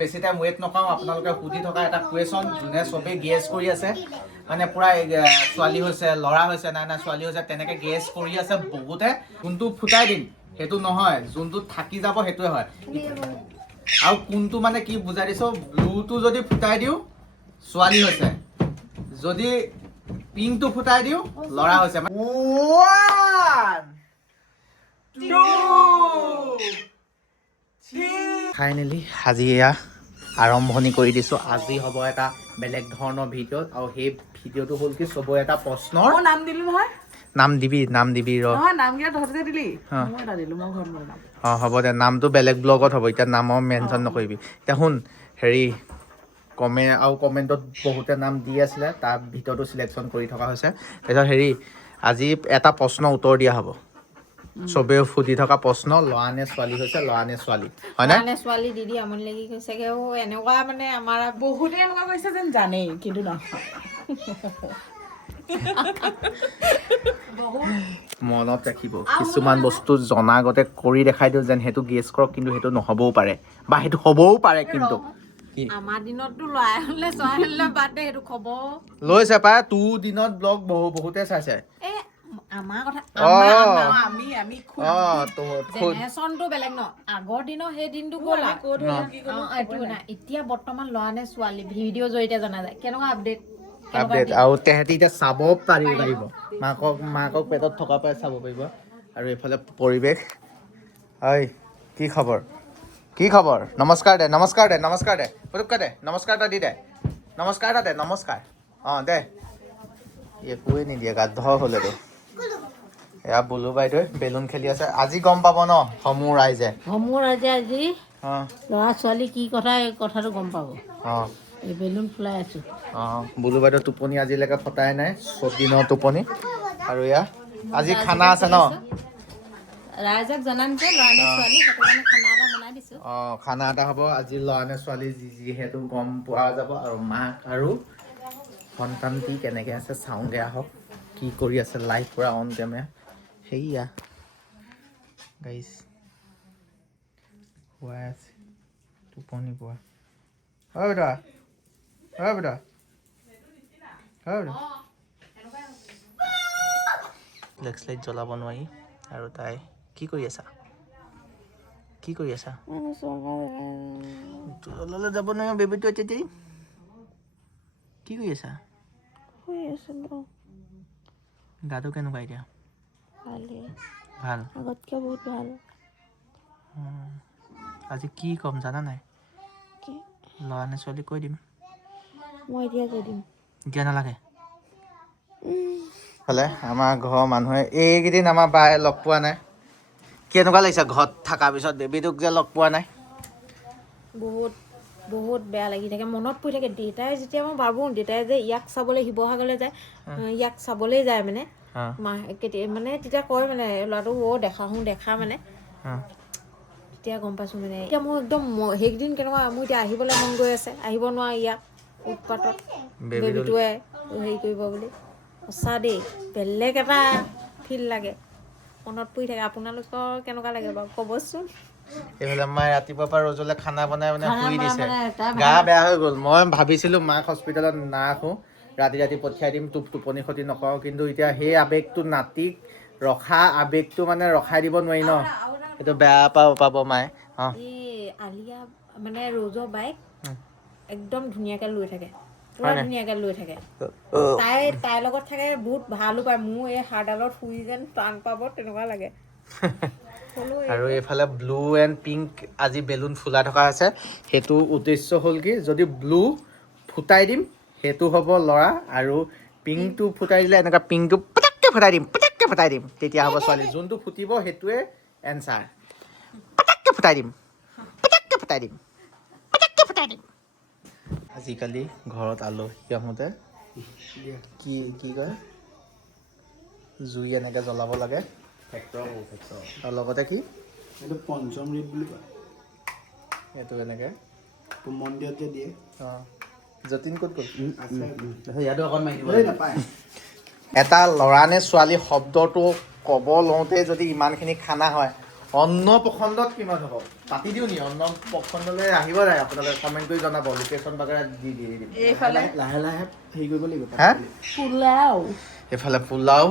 বেছি time weight নকৰো আপোনালোকে সুধি থকা এটা কুৱেশ্যন যোনে চবেই গেছ কৰি আছে মানে পুৰা ছোৱালী হৈছে ল'ৰা হৈছে নাই নাই ছোৱালী হৈছে তেনেকে গেছ কৰি আছে বহুতে কোনটো ফুটাই দিম সেইটো নহয় যোনটো থাকি যাব সেইটোৱে হয় আৰু কোনটো মানে কি বুজাই দিছো ব্লুটো যদি ফুটাই দিও ছোৱালী হৈছে যদি পিংকটো ফুটাই দিও ল'ৰা হৈছে 1 2 ফাইনেলি আজি এয়া আৰম্ভণি কৰি দিছো আজি হ'ব এটা বেলেগ ধৰণৰ ভিডিঅ' আৰু সেই ভিডিঅ'টো হ'ল কি চবৰে এটা প্ৰশ্নৰ নাম দিলো নহয় নাম দিবি ৰ নহয় নাম কিটা ধৰতে দিলি মই এটা দিলো মই ঘৰত নাম হ'ব দে নামটো বেলেগ ব্লগত হ'ব এতিয়া নামৰ মেনশ্যন নকৰিবি এতিয়া শুন হেৰি কমেণ্টত বহুতে নাম দি আছিলে তাৰ ভিতৰতো চিলেকশ্যন কৰি থকা হৈছে তাৰপিছত হেৰি আজি এটা প্ৰশ্ন উত্তৰ দিয়া হ'ব চবেও সুধি থকা প্ৰশ্ন ল'ৰা নে ছোৱালী হৈছে ল'ৰা নে ছোৱালী হয়নে ল'ৰা নে ছোৱালী দিদি আমনি লাগি গৈছেগে এনেকুৱা মানে আমাৰ বহুতে এনেকুৱা কৈছে যেন জানেই কিন্তু নহয় মনত ৰাখিব কিছুমান বস্তু জনাগতে কৰি দেখাই দিওঁ যেন সেইটো গেছ কৰক কিন্তু সেইটো নহ'বও পাৰে বা সেইটো হ'বও পাৰে কিন্তু আমাৰ দিনততো ল'ৰাই হ'লে ছোৱালী হ'লে বাদ দে সেইটো খবৰ লৈছে পাই তোৰ দিনত ব্লগ বহুতে চাইছে আমাৰ কথা আমি জেনেৰেশ্যনটো বেলেগ ন আগৰ দিনৰ সেই দিনটো গ'ল এতিয়া বৰ্তমান ল'ৰা নে ছোৱালী ভিডিঅ' জৰিয়তে জনা যায় কেনেকুৱা আপডেট আৰু তেহেঁতি এতিয়া চাব পাৰিব মাকক পেটত থকা পাই চাব পাৰিব আৰু এইফালে পৰিৱেশ ঐ কি খবৰ নমস্কাৰ দে পুতুককে দে নমস্কাৰ এটা দি দে নমস্কাৰ এটা দে নমস্কাৰ দে একোৱে নিদিয়ে গাধ হ'লেতো এয়া বুলু বাইদেউ বেলুন খেলি আছে আজি গম পাব ন সমূহ ৰাইজে আজি ল'ৰা ছোৱালী কি কথা এই কথাটো গম পাব এই বেলুন ফুলাই আছো বুলু বাইদেউ টোপনি আজিলৈকে ফটাই নাই 4 দিনৰ টোপনি আৰু এয়া আজি খানা আছে ন ৰাইজক জনাম যে ল'ৰা নে ছোৱালী সেইটো কাৰণে খানা এটা বনাই দিছো খানা এটা হ'ব আজি ল'ৰা নে ছোৱালী যিহেতু গম পোৱা যাব আৰু মাক আৰু সন্তানটি কেনেকৈ আছে চাওঁগৈ আহক কি কৰি আছে লাইভ পুৰা অন কেমেৰা সেয়া গাইছ শুৱাই আছে টোপনি পোৱা বেটা ফ্লেক্স লাইট জ্বলাব নোৱাৰি আৰু তাই কি কৰি আছা তললৈ যাব নোৱাৰি বেবীটো এতিয়া কি কৰি আছা গাটো কেনেকুৱা এতিয়া ভাল আগতকে বহুত ভাল আজি কি ক'ম জানা নাই ল'ৰা নে ছোৱালী কৈ দিম মই এতিয়া কৈ দিম এতিয়া নালাগে ফালে আমাৰ ঘৰৰ মানুহে এইকেইদিন আমাৰ বায়ে লগ পোৱা নাই কেনেকুৱা লাগিছে ঘৰত থকাৰ পিছত বেবীটোক যে লগ পোৱা নাই বহুত বেয়া লাগি থাকে মনত পৰি থাকে দেউতাই যেতিয়া মই ভাবোঁ দেউতাই যে ইয়াক চাবলৈ শিৱসাগৰলৈ যায় ইয়াক চাবলৈ যায় মানে মানে তেতিয়া কয় মানে ল'ৰাটো দেখা মানে তেতিয়া গম পাইছোঁ মানে এতিয়া মোৰ একদম সেইকেইদিন কেনেকুৱা মোৰ এতিয়া আহিবলৈ মন গৈ আছে আহিব নোৱাৰা ইয়াক উৎপাতত বেবীটোৱে হেৰি কৰিব বুলি সঁচা দেই বেলেগ এটা ফিল লাগে মনত পৰি থাকে আপোনালোকৰ কেনেকুৱা লাগে বাৰু ক'বচোন এইফালে মায়ে ৰাতিপুৱাৰ পৰা ৰজলে খানা বনাই শুই দিছে গা বেয়া হৈ গ'ল মই ভাবিছিলোঁ মাক হস্পিটেলত নাৰাখোঁ ৰাতি পঠিয়াই দিম টোপনি ক্ষতি নকৰোঁ কিন্তু এতিয়া সেই আৱেগটো নাতিক ৰখা আৱেগটো মানে ৰখাই দিব নোৱাৰি ন সেইটো বেয়া পাব মায়ে আলিয়া মানে ৰজৰ বাইক একদম ধুনীয়াকৈ লৈ থাকে পুৰা ধুনীয়াকৈ লৈ থাকে তাইৰ লগত থাকে বহুত ভালো পায় মোৰ এই হাড়ডালত শুই যেন টান পাব তেনেকুৱা লাগে আৰু এইফালে ব্লু এণ্ড পিংক আজি বেলুন ফুলাই থকা আছে সেইটো উদ্দেশ্য হ'ল কি যদি ব্লু ফুটাই দিম সেইটো হ'ব ল'ৰা আৰু পিংকটো ফুটাই দিলে এনেকুৱা পিংকটো পটককৈ ফুটাই দিম তেতিয়া হ'ব ছোৱালী যোনটো ফুটিব সেইটোৱে এনচাৰ পটককৈ ফুটাই দিম আজিকালি ঘৰত আলহী আহোঁতে কি কয় জুই এনেকৈ জ্বলাব লাগে আৰু লগতে কি এইটো পঞ্চম ৰীত বুলি কয় এইটো এনেকৈ মন্দিৰত যে দিয়ে যতীন ক'ত গ'ল ইয়াতো অকণ মাৰি দিব নাপায় এটা ল'ৰা নে ছোৱালী শব্দটো ক'ব লওঁতে যদি ইমানখিনি খানা হয় অন্নপ্ৰসন্দত কিমান হ'ব পাতি দিওঁ নি অন্নপ্ৰসন্দলৈ আহিব লাগে আপোনালোকে কমেণ্ট কৰি জনাব লোকেশ্যন বাগেৰে দি দিম এইফালে লাহে লাহে হেৰি কৰিব লাগিব হা পোলাও এইফালে পোলাও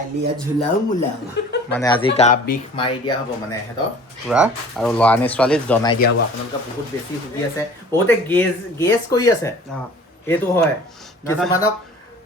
আলিয়া ঝোলাও মোলাও মানে আজি গা বিষ মাৰি দিয়া হ'ব মানে সিহঁতৰ পূৰা আৰু ল'ৰানে ছোৱালীক জনাই দিয়া হ'ব আপোনালোকে বহুত বেছি সুধি আছে বহুতে গেছ কৰি আছে এইটো হয়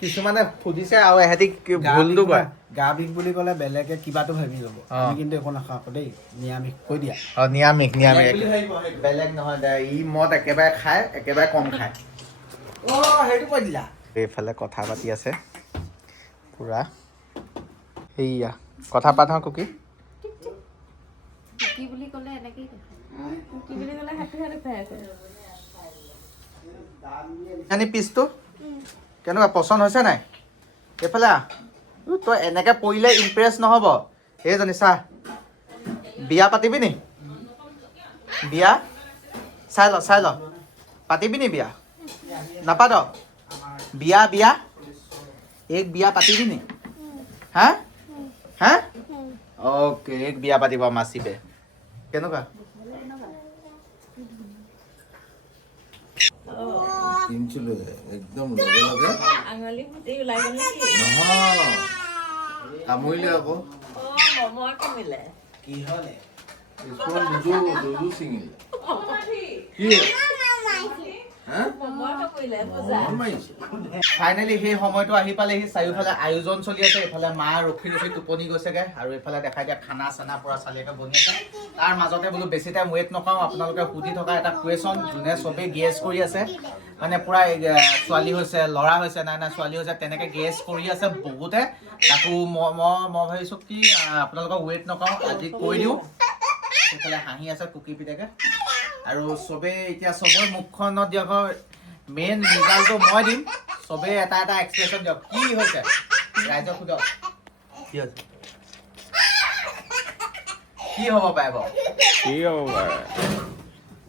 কিছুমানে সুধিছে আৰু এহেঁতি ভুলটো কয় গা বিষ বুলি ক'লে বেলেগে কিবাটো ভাবি ল'ব আমি কিন্তু একো নাখাওঁ আকৌ দেই নিৰামিষ কৈ দিয়া নিৰামিষ বেলেগ নহয় দে ই মদ একেবাৰে খায় একেবাৰে কম খায় সেইটো কৈ দিলা এইফালে কথা পাতি আছে পূৰা সেয়া কথা পাত হওঁ কুকি কুকি বুলি ক'লে এনেকেই কি বুলি ক'লে হাতী হাতী খাই আছে এনে পিচটো কেনেকুৱা পচন্দ হৈছে নাই এইফালে তই এনেকে পৰিলে ইমপ্ৰেছ নহ'ব এইজনী চাহ বিয়া পাতিবি নি বিয়া চাই ল পাতিবি নি বিয়া নাপাত বিয়া এক বিয়া পাতিবি নি হা অ'কে এক বিয়া পাতিব মাচিবে কেনেকুৱা একদম লগে লগে আঙুলি ফুটি ওলাই গ'ল নেকি নহয় কামুৰিলে আকৌ মমই কমিলে কি হ'লে স্কুল দুজো ছিঙিলে কি হা মমই কমিলে মন মাৰিছে ফাইনেলি সেই সময়টো আহি পালেহি চাৰিওফালে আয়োজন চলি আছে এইফালে মা ৰখি টোপনি গৈছেগে আৰু এইফালে দেখাই দিয়া খানা চানা পৰা চালিয়াকে বনি আছে তাৰ মাজতে বোলো বেছি টাইম ৱেইট নকৰোঁ আপোনালোকে সুধি থকা এটা কুৱেশ্যন যোনে চবেই গেছ কৰি আছে মানে পুৰা ছোৱালী হৈছে ল'ৰা হৈছে নাই ছোৱালী হৈছে তেনেকে গেছ কৰি আছে বহুতে তাকো মই ভাবিছোঁ কি আপোনালোকক ৱেইট নকৰোঁ আজি কৈ দিওঁ সেইফালে হাঁহি আছে কুকি পিতেকে আৰু চবেই এতিয়া চবৰে মুখখনত দিয়ক মেইন ৰিজাল্টটো মই দিম চবেই এটা এক্সপ্ৰেশ্যন দিয়ক কি হৈছে ৰাইজক সোধক কি হৈছে কি হ'ব পাৰে বাৰু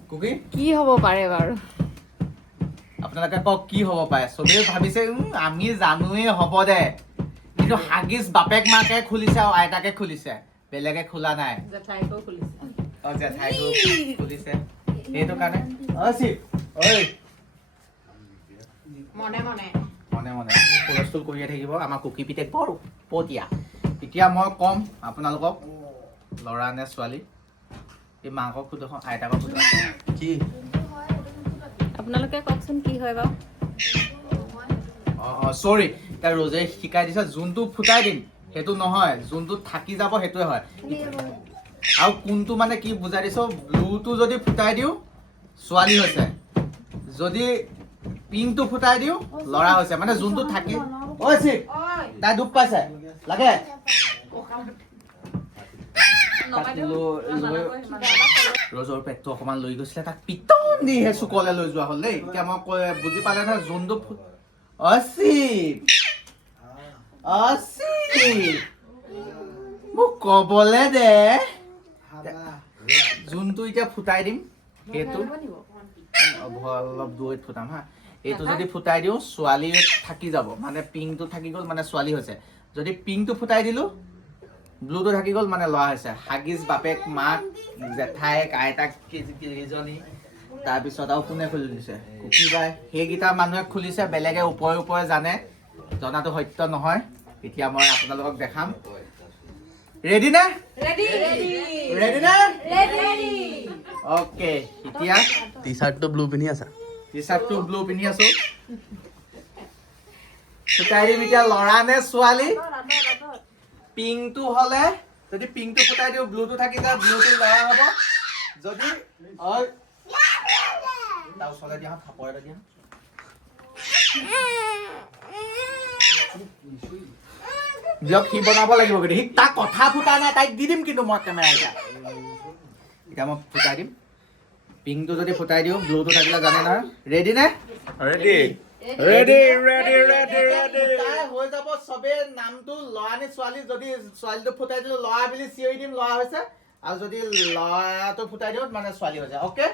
কুকি কি হ'ব পাৰে বাৰু আপোনালোকে কওক কি হ'ব পাৰে চবেই ভাবিছে আমি জানোৱেই হ'ব দে কিন্তু হাগিছ বাপেক মাকে খুলিছে আৰু আইতাকে খুলিছে বেলেগে খোলা নাই জেঠাইকো খুলিছে জেঠাইকো খুলিছে সেইটো কাৰণে মনে মনে হুলস্থুল কৰিয়ে থাকিব আমাৰ কুকি পিতেক বৰ পতিয়া এতিয়া মই ক'ম আপোনালোকক ল'ৰা নে ছোৱালী এই মাকক সোধক আইতাকক সোধক কি আপোনালোকে কওকচোন কি হয় বাৰু চৰি এতিয়া ৰজে শিকাই দিছে যোনটো ফুটাই দিম সেইটো নহয় যোনটো থাকি যাব সেইটোৱে হয় আৰু কোনটো মানে কি বুজাই দিছো ব্লুটো যদি ফুটাই দিওঁ ছোৱালী হৈছে যদি পিংকটো ফুটাই দিওঁ ল'ৰা হৈছে মানে যোনটো থাকি তাই দুখ পাইছে লাগে ৰজৰ পেটটো অকমান লৈ গৈছিলে তাক পিটন দিহে চুকলে লৈ যোৱা হ'ল দেই এতিয়া মই বুজি পালে নহয় যোনটো মোক কবলে দে যোনটো এতিয়া ফুটাই দিম সেইটো অলপ দূৰৈত ফুটাম হা এইটো যদি ফুটাই দিওঁ ছোৱালী থাকি যাব মানে পিংকটো থাকি গ'ল মানে ছোৱালী হৈছে যদি পিংকটো ফুটাই দিলোঁ ব্লুটো থাকি গ'ল মানে ল'ৰা হৈছে হাগিছ বাপেক মাক জেঠাইক আইতাক কেইজনী তাৰপিছত আৰু কোনে খুলি দিছে কুকি বাই সেইকেইটা মানুহে খুলিছে বেলেগে ওপৰে জানে জনাটো সত্য নহয় এতিয়া মই আপোনালোকক দেখাম ৰেডি নে অ'কে এতিয়া টি চাৰ্টটো ব্লু পিন্ধি আছা টি-চাৰ্টটো ব্লু পিন্ধি আছো ফুটাই দিম এতিয়া ল'ৰা নে ছোৱালী পিংকটো হ'লে যদি পিংকটো ফুটাই দিওঁ ব্লুটো থাকি যায় ব্লুটো ল'ৰা হ'ব যদি তাৰ ওচৰলৈ দিয়া থাপৰ এটা দিয়া দিয়ক সি বনাব লাগিব কিন্তু সি তাক কথা ফুটা নাই তাইক দি দিম কিন্তু মই কেমেৰা এতিয়া মই ফুটাই দিম পিংকটো যদি ফুটাই দিওঁ ব্লুটো থাকিলে জানে নহয় ৰেডি নে ৰেডি হৈ যাব চবে নামটো ল'ৰা নে ছোৱালী যদি ছোৱালীটো ফুটাই দিলোঁ ল'ৰা বুলি চিঞৰি দিম ল'ৰা হৈছে আৰু যদি ল'ৰাটো ফুটাই দিওঁ মানে ছোৱালী হৈছে অ'কে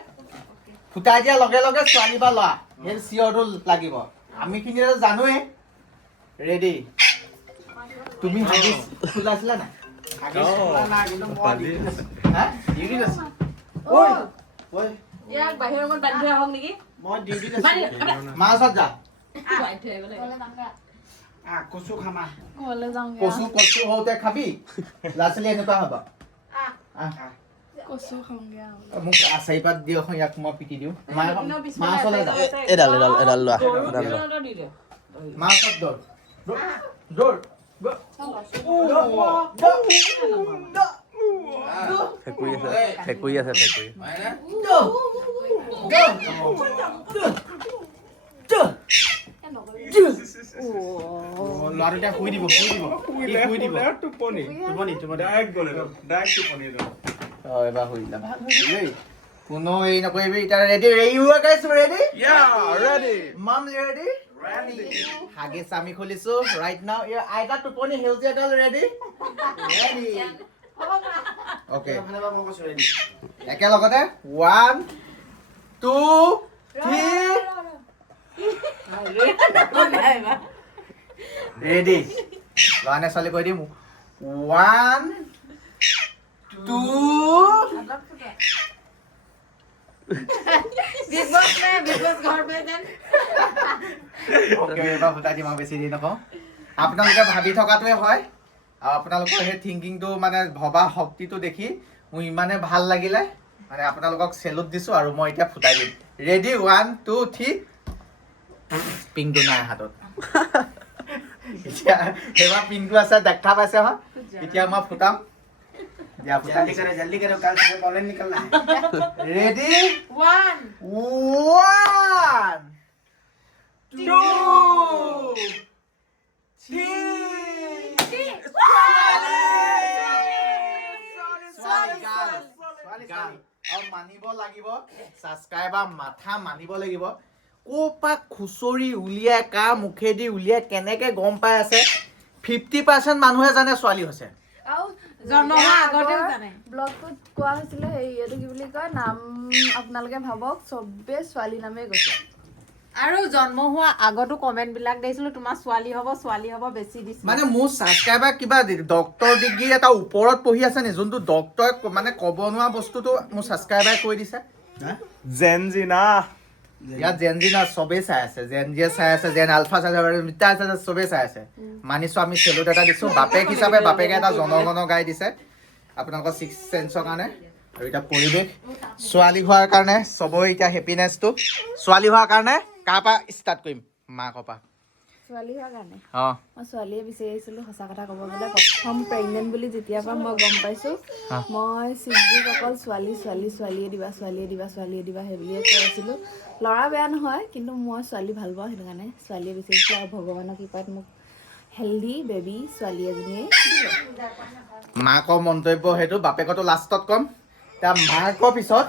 ফুটাই দিয়াৰ লগে লগে ছোৱালী বা ল'ৰা সেই চিঞৰটো লাগিব আমিখিনি জানোৱেই ৰেডি তুমি ফুলাইছিলা নাই হা ডিউটিত আছে ঐ ইয়াক বাহিৰৰ ৰুমত বান্ধি থৈ আহক নেকি? মই ডিউটিত আছো মা ওচৰত যা বান্ধি থৈ আহিব লাগিব। কচু খামা ঘৰলৈ যাওঁগে। কচু কচু হওঁতে খাবি ল'ৰা ছোৱালী এনেকুৱা হ'ব কচু খাওঁগে আৰু। মোক আচাৰি পাত দিয় এখন ইয়াক মই পিটি দিওঁ মা বিস্কুট মা ওচৰলৈ যা আছে। এডাল লোৱা গৰুটো দি দে। মা ওচৰত দৌৰ ফেকুৰি আছে ল'ৰা দুটা শুই দিব টোপনি এবাৰ শুই যাম দেই কোনো এই নকৰিবি এতিয়া ৰেডি ৰেডি মাম ৰেডি হাগিছ আমি খুলিছো ৰাইট নাও আইতা টোপনি সেউজীয়া গাল ৰেডি অ'কে একেলগতে 1 2 3 ৰেডি ল'ৰা নে ছোৱালী কৈ দিম 1 2 অ'কে এবাৰ ফুটাই দিম আৰু বেছি দেৰি নকওঁ আপোনালোকে ভাবি থকাটোৱে হয় আৰু আপোনালোকৰ সেই থিংকিংটো মানে ভবা শক্তিটো দেখি মোৰ ইমানে ভাল লাগিলে মানে আপোনালোকক চেলুট দিছোঁ আৰু মই এতিয়া ফুটাই দিম ৰেডি 1 2 3 পিংটো নাই হাতত এতিয়া সেইবাৰ পিংটো আছে দেখা পাইছে হয় এতিয়া মই ফুটাম দিয়া ফুটাই जल्दी करो कल से कॉलेज निकलना है ৰেডি 1 1 2 মানিব লাগিব ছাবস্ক্ৰাইবাৰ মাথা মানিব লাগিব ক'ৰপৰা খুচৰি উলিয়াই কাৰ মুখেদি উলিয়াই কেনেকে গম পাই আছে 50% মানুহে জানে ছোৱালী হৈছে আৰু জন্ম হোৱাৰ আগতেও জানে। ব্লগটোত কোৱা হৈছিলে হেৰি এইটো কি বুলি কয় নাম আপোনালোকে ভাবক চবে ছোৱালী নামে গৈছে আৰু জন্ম হোৱা আগতো কমেণ্ট বিলাক দিছিলো তোমাৰ ছোৱালী হ'ব বেছি দিছে মানে মোৰ ছাবস্ক্ৰাইবাৰ কিবা ডক্টৰ ডিগ্ৰী এটা ওপৰত পঢ়ি আছে নি যোনটো ডক্টৰে মানে ক'ব নোৱাৰা বস্তুটো মোৰ ছাবস্ক্ৰাইবাৰে কৈ দিছে জেনজিনা ইয়াত জেনজি না চবেই চাই আছে জেনজিয়ে চাই আছে জেন আলফা চাই আছে মিতা আছে চবেই চাই আছে মানিছো আমি চেলুট এটা দিছোঁ বাপেক হিচাপে বাপেকে এটা জনগণ গাই দিছে আপোনালোকৰ 6 চেন্সৰ কাৰণে আৰু এতিয়া পৰিৱেশ ছোৱালী হোৱাৰ কাৰণে চবৰে এতিয়া হেপিনেছটো ছোৱালী হোৱাৰ কাৰণে কাৰ পৰা ষ্টাৰ্ট কৰিম মাকৰ পৰা ছোৱালী হোৱাৰ কাৰণে অঁ মই ছোৱালীয়ে বিচাৰি আহিছিলোঁ সঁচা কথা ক'ব গ'লে প্ৰথম প্ৰেগনেণ্ট বুলি যেতিয়াৰ পৰা মই গম পাইছোঁ মই চিজিক অকল ছোৱালীয়ে দিবা সেই বুলিয়ে কৈ আছিলোঁ ল'ৰা বেয়া নহয় কিন্তু মই ছোৱালী ভাল পাওঁ সেইটো কাৰণে ছোৱালীয়ে বিচাৰিছিলোঁ আৰু ভগৱানৰ কৃপাত মোক হেল্ডি বেবী ছোৱালী এজনীয়ে দিলে মাকৰ মন্তব্য সেইটো বাপেকতো লাষ্টত ক'ম এতিয়া মাকৰ পিছত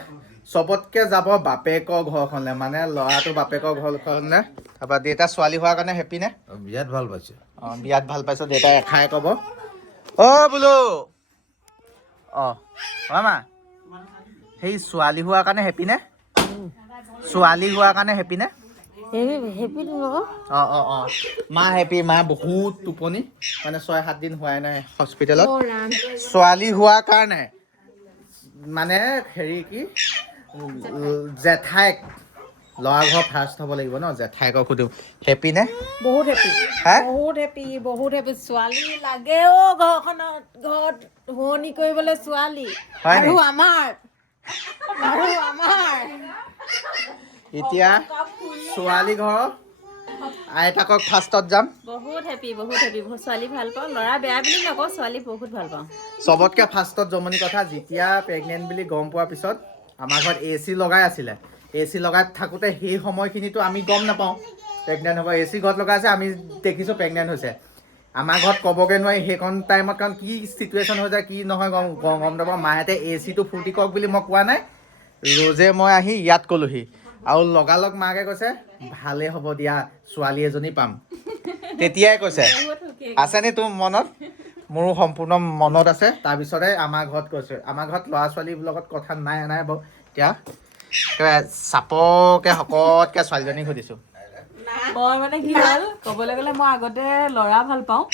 চবতকৈ যাব বাপেকৰ ঘৰখনলৈ মানে ল'ৰাটো বাপেকৰ ঘৰখনলৈ তাৰপৰা দেউতা ছোৱালী হোৱাৰ কাৰণে হেপি নে বিৰাট ভাল পাইছে অঁ বিয়াত ভাল পাইছোঁ দেউতাই এষাৰে ক'ব অ' বোলো অঁ মা সেই ছোৱালী হোৱাৰ কাৰণে হেপি নে ছোৱালী হোৱাৰ কাৰণে হেপি নে অঁ অঁ অঁ মা হেপি মা বহুত টোপনি মানে 6-7 দিন হোৱাই নাই হস্পিটেলত ছোৱালী হোৱাৰ কাৰণে মানে হেৰি কি জেঠাইক ল'ৰা ঘৰ ফাৰ্ষ্ট হ'ব লাগিব ন জেঠাইকক সুধিম হেপি নে বহুত হেপী হা বহুত হেপী ছোৱালী লাগে ঘৰত শুৱনি কৰিবলৈ ছোৱালী হয় নি? আৰু আমাৰ এতিয়া ছোৱালী ঘৰৰ আইতাকক ফাৰ্ষ্টত যাম বহুত হেপী ছোৱালী ভাল পাওঁ ল'ৰা বেয়া বুলি নকওঁ ছোৱালী বহুত ভাল পাওঁ চবতকৈ ফাৰ্ষ্টত জমনি কথা যেতিয়া প্ৰেগনেণ্ট বুলি গম পোৱাৰ পিছত আমাৰ ঘৰত AC লগাই আছিলে AC লগাই থাকোঁতে সেই সময়খিনিতো আমি গম নাপাওঁ প্ৰেগনেণ্ট হ'ব AC ঘৰত লগাই আছে আমি দেখিছোঁ প্ৰেগনেণ্ট হৈছে আমাৰ ঘৰত ক'বগৈ নোৱাৰি সেইকণ টাইমত কাৰণ কি চিটুৱেশ্যন হৈ যায় কি নহয় গম নাপাওঁ মাহঁতে ACটো ফূৰ্তি কৰক বুলি মই কোৱা নাই ৰোজে মই আহি ইয়াত ক'লোহি আৰু লগালগ মাকে কৈছে ভালেই হ'ব দিয়া ছোৱালী এজনী পাম তেতিয়াই কৈছে আছেনে তোৰ মনত মোৰো সম্পূৰ্ণ মনত আছে তাৰপিছতে আমাৰ ঘৰত কৈছে আমাৰ ঘৰত ল'ৰা ছোৱালীৰ লগত কথা নাই বাৰু এতিয়া চাপৰকৈ শকতকৈ ছোৱালীজনীক সুধিছোঁ মই মানে কি হ'ল ক'বলৈ গ'লে মই আগতে ল'ৰা ভাল পাওঁ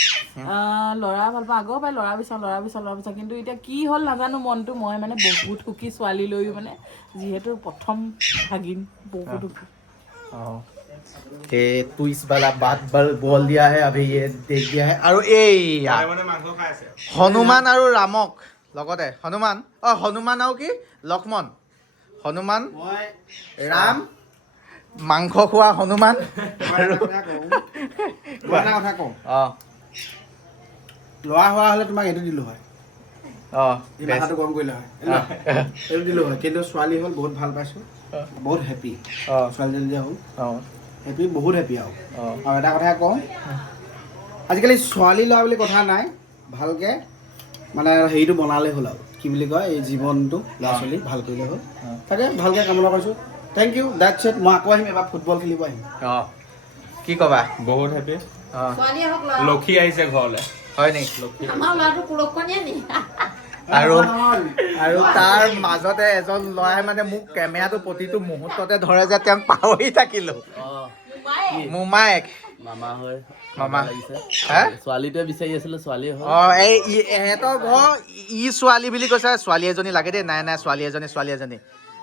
আগৰ পৰাই ল'ৰা বিচাৰো কিন্তু এতিয়া কি হ'ল নাজানো মনটো মই মানে বহুত সুখী ছোৱালী লৈও মানে যিহেতু প্ৰথম ভাগিন বহুত সুখী ये ट्विस्ट वाला बात बोल दिया है अभी ये देख दिया है আৰু এইয়া হনুমান আৰু ৰামক লগতে হনুমান আৰু কি লক্ষ্মণ হনুমান ৰাম মাংস খোৱা হনুমান এটা কথা কওঁ অঁ ল'ৰা হোৱা হ'লে তোমাক এইটো দিলোঁ হয় অঁ এই মাথাটো গৰম কৰিলে হয় এইটো দিলোঁ হয় কিন্তু ছোৱালী হ'ল বহুত ভাল পাইছোঁ বহুত হেপী ছোৱালীজনী যে হ'ল হেপী বহুত হেপী আৰু এটা কথা কওঁ আজিকালি ছোৱালী ল'ৰা বুলি কথা নাই ভালকৈ মানে হেৰিটো বনালে হ'ল আৰু কি বুলি কয় এই জীৱনটো ল'ৰা ছোৱালী ভাল কৰিলে হ'ল তাকে ভালকৈ কামনা কৰিছোঁ থেংক ইউ ডেটছ ইট মই আকৌ আহিম এবাৰ ফুটবল খেলিব আহিম অঁ কি ক'বা বহুত হেপী অঁ লক্ষী আহিছে ঘৰলৈ হয় নেকি আমাৰ ল'ৰাটো পুৰকণীয়া নি আৰু তাৰ মাজতে এজন ল'ৰাই মানে মোক কেমেৰাটো প্ৰতিটো মুহূৰ্ততে ধৰে যে তেওঁক পাহৰি থাকিলো মোমায়েক মামা হয় মামা লাগিছে হে ছোৱালীটোৱে বিচাৰি আছিলো ছোৱালী হ'ল এই এহেঁতৰ ঘৰ ছোৱালী বুলি কৈছে ছোৱালী এজনী লাগে দেই নাই ছোৱালী এজনী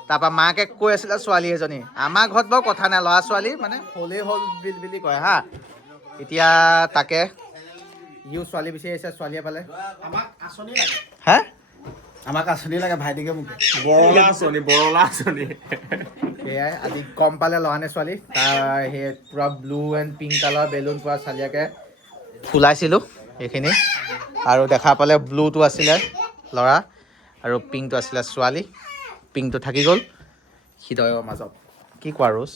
তাৰপৰা মাকে কৈ আছিলে ছোৱালী এজনী আমাৰ ঘৰত বাৰু কথা নাই ল'ৰা ছোৱালী মানে হ'লেই হ'ল বুলি কয় হা এতিয়া তাকে ইও ছোৱালী বিচাৰি আহিছে ছোৱালীয়ে পালে আমাক আঁচনি লাগে হে আমাক আঁচনি লাগে ভাইটিকে মোক বৰলা আঁচনি সেয়াই আজি গম পালে ল'ৰা নে ছোৱালী তাৰ সেই পূৰা blue and pink colour balloon পূৰা ছোৱালীয়াকৈ ফুলাইছিলোঁ এইখিনি আৰু দেখা পালে ব্লুটো আছিলে ল'ৰা আৰু পিংকটো আছিলে ছোৱালী পিংকটো থাকি গ'ল হৃদয়ৰ মাজত কি কোৱা ৰোজ